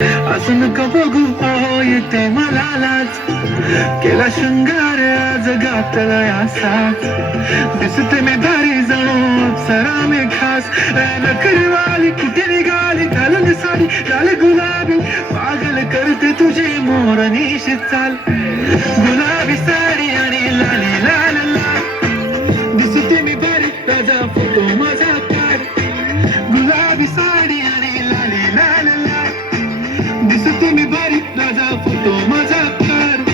असं नका बघू हो येते मला लाज केला शृंगार आज घातला असाच दिसते मी भारी जणू अप्सरा मी खास नखरवाली कुठे निघाली घालून साडी लाल गुलाबी पागल करते तुझी मोरनीशी चाल गुलाबी साडी आणि लाली लाल लाल दिसते मी भारी ताजा फोटो माझा काढ गुलाबी साडी आणि लाली लाल लाल दिसते मी भारी ताजा फोटो माझा काढ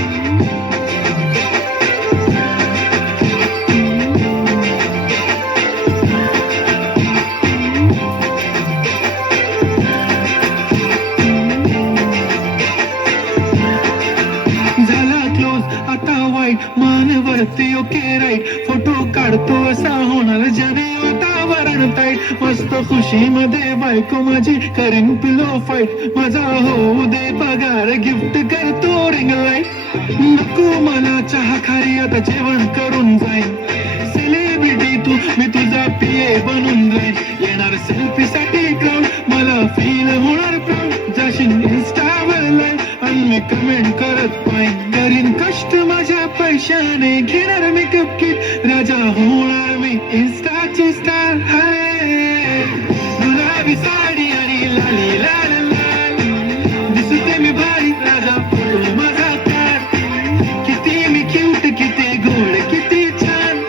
झाला क्लोज आता वाईट मान वरती ओके राईट फोटो काढतो असा होणार जने वातावरण टाईट मस्त खुशी मध्ये बायको माझी करेन पिलो फाईट माझा होऊ दे पगार गिफ्ट करतो रिंग लाईट नको मला चहा खारी आता जेवण करून जाईन सेलिब्रिटी तू मी तुझा पिये बनून जाईन येणार सेल्फी साठी क्राऊड मला फील होणार प्राऊड जाशील इन्स्टावर लाईव्ह आणि मी कमेंट करत पाहिन करीन कष्ट माझ्या पैशाने घेणार मेकअप किट राजा होणार मी इन्स्टाची स्टार हाय गुलाबी साडी आणि लाली लाल लाल दिसते मी भारी राजा फोटो माझा काढ किती मी क्यूट किती गोड किती छान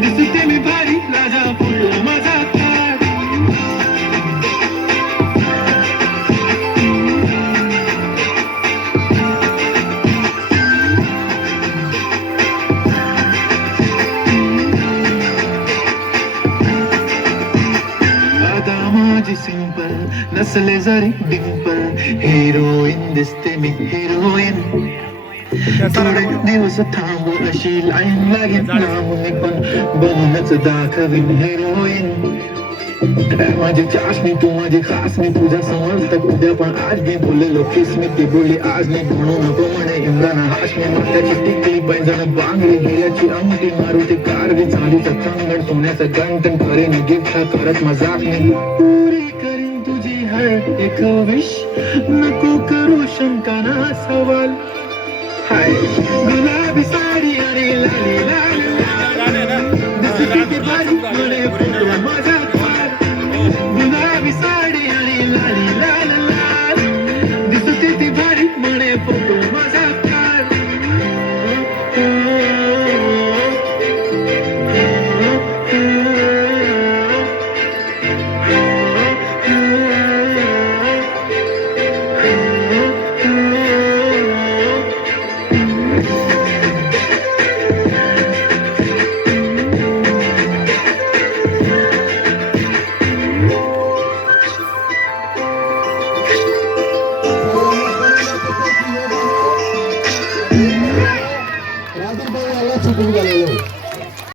दिसते मी भारी राजा फोटो माझा काढ आता माझी सिंपल नसले जरी डिंपल हिरोईन दिसते मी हिरोईन थोडे दिवस थांब अशी लाईन लागेल ना मी पण बनूनच दाखवीन हिरोईन माझी चाशनी तू माझी खास मी तुझ्या समजत उद्या पण आज मी बोललेलो किस मी ती बोलली आज मी म्हणू नको म्हणे इम्रान हाशमी त्याची टिकली पैंजण बांगडी हिऱ्याची अंगठी मारुती कारवी चांदीचं कंगण सोन्याचं गंटन करेन गिफ्ट करत मजाक मी पुरी करीन तुझी हर एक विश नको करू शंका ना सवाल हाय गुलाबी साडी आणि लाली लाल दिसते ती भारी म्हणे फोटो माझा गुलाबी साडी आणि लाली